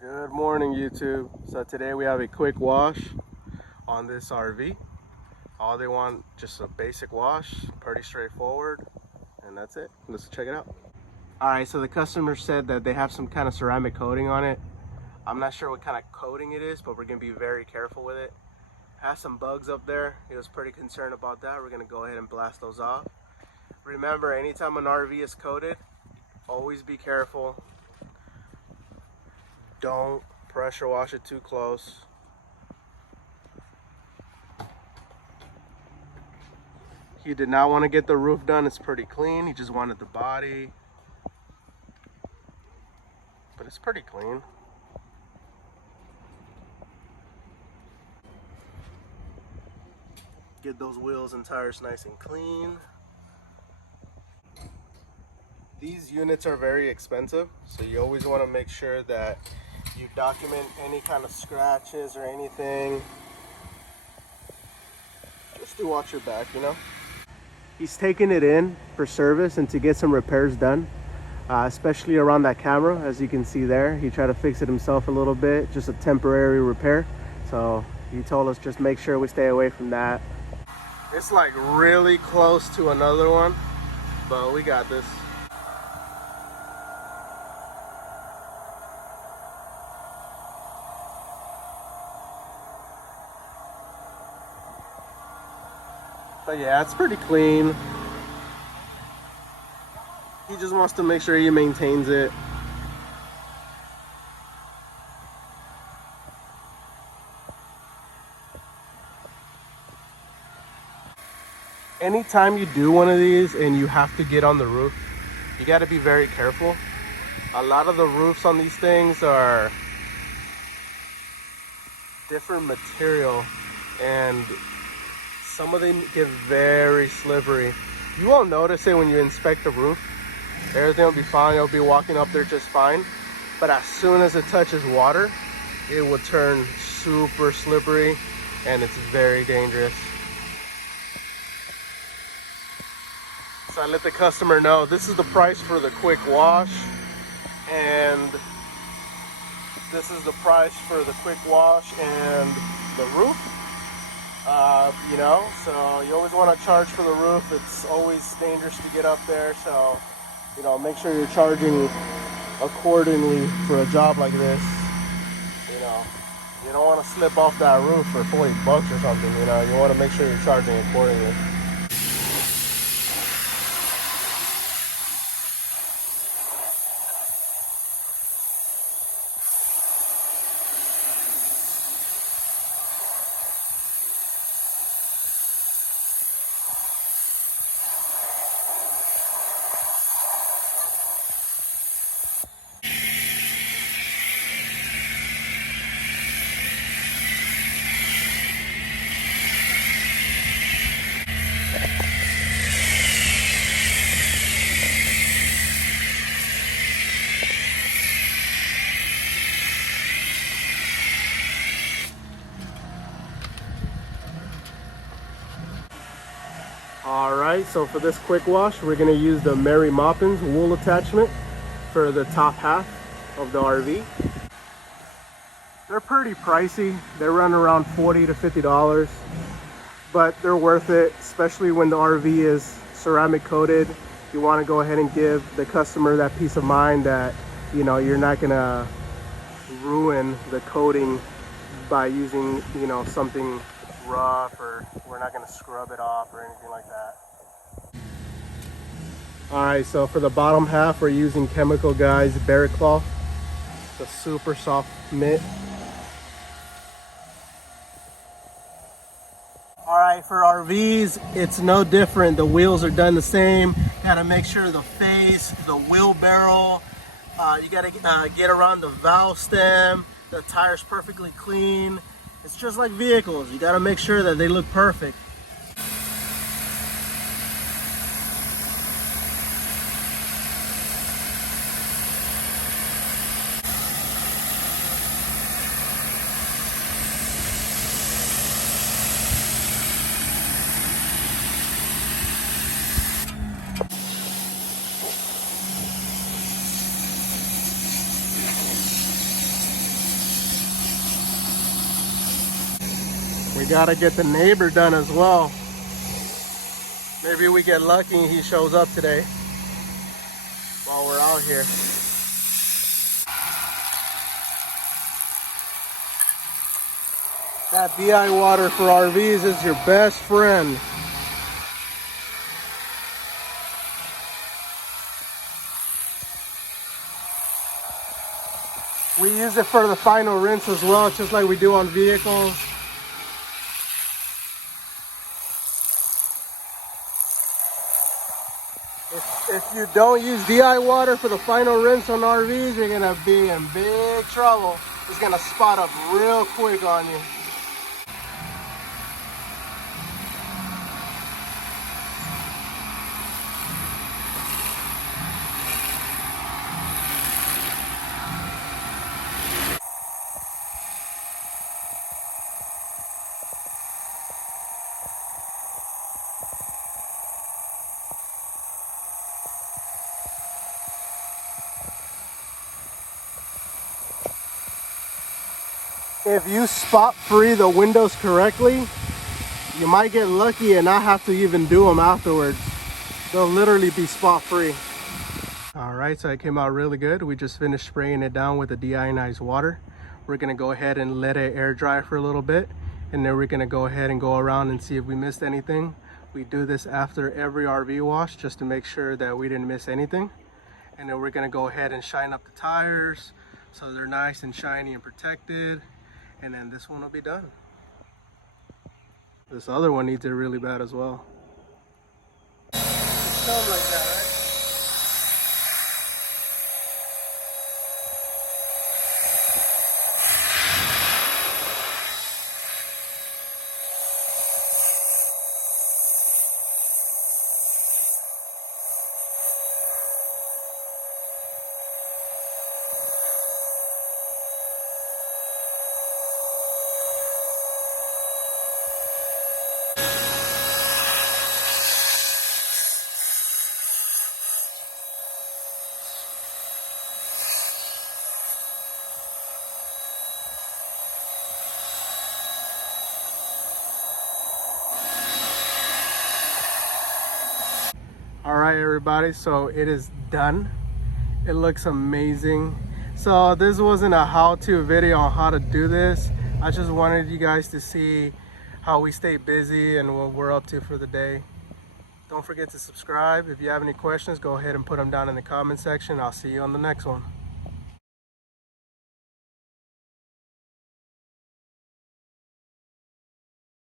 Good morning, YouTube. So today we have a quick wash on this RV. All they want, just a basic wash, pretty straightforward, and that's it. Let's check it out. All right, so the customer said that they have some kind of ceramic coating on it. I'm not sure what kind of coating it is, but we're gonna be very careful with it. Has some bugs up there. He was pretty concerned about that. We're gonna go ahead and blast those off. Remember, anytime an RV is coated, always be careful. Don't pressure wash it too close. He did not want to get the roof done. It's pretty clean. He just wanted the body, but it's pretty clean. Get those wheels and tires nice and clean. These units are very expensive, so you always want to make sure that you document any kind of scratches or anything, just to watch your back, you know. He's taking it in for service and to get some repairs done, especially around that camera. As you can see there, he tried to fix it himself a little bit, just a temporary repair. So he told us just make sure we stay away from that. It's like really close to another one, but we got this. But yeah, it's pretty clean. He just wants to make sure he maintains it. Anytime you do one of these and you have to get on the roof, you got to be very careful. A lot of the roofs on these things are different material, and some of them get very slippery. You won't notice it when you inspect the roof. Everything will be fine. You'll be walking up there just fine. But as soon as it touches water, it will turn super slippery, and it's very dangerous. So I let the customer know this is the price for the quick wash, and this is the price for the quick wash and the roof. You know, so you always want to charge for the roof. It's always dangerous to get up there, so you know, make sure you're charging accordingly for a job like this. You know, you don't want to slip off that roof for 40 bucks or something. You know, you want to make sure you're charging accordingly. All right, so for this quick wash, we're gonna use the Mary Moppins wool attachment for the top half of the RV. They're pretty pricey. They run around $40 to $50, but they're worth it, especially when the RV is ceramic coated. You wanna go ahead and give the customer that peace of mind that, you know, you're not gonna ruin the coating by using, you know, something rough, or we're not going to scrub it off or anything like that. All right, so for the bottom half, we're using Chemical Guys Barrett Cloth. It's a super soft mitt. All right, for RVs, it's no different. The wheels are done the same. Got to make sure the face, the wheelbarrow, you got to get around the valve stem. The tire's perfectly clean. It's just like vehicles. You got to make sure that they look perfect. We gotta get the neighbor done as well. Maybe we get lucky and he shows up today while we're out here. That DI water for RVs is your best friend. We use it for the final rinse as well, just like we do on vehicles. If you don't use DI water for the final rinse on RVs, you're gonna be in big trouble. It's gonna spot up real quick on you. If you spot free the windows correctly, you might get lucky and not have to even do them afterwards. They'll literally be spot free. All right, so it came out really good. We just finished spraying it down with the deionized water. We're gonna go ahead and let it air dry for a little bit, and then we're gonna go ahead and go around and see if we missed anything. We do this after every RV wash just to make sure that we didn't miss anything. And then we're gonna go ahead and shine up the tires so they're nice and shiny and protected. And then this one will be done. This other one needs it really bad as well. Something like that, right? All right, everybody, so it is done. It looks amazing. So this wasn't a how-to video on how to do this. I just wanted you guys to see how we stay busy and what we're up to for the day. Don't forget to subscribe. If you have any questions, go ahead and put them down in the comment section. I'll see you on the next one.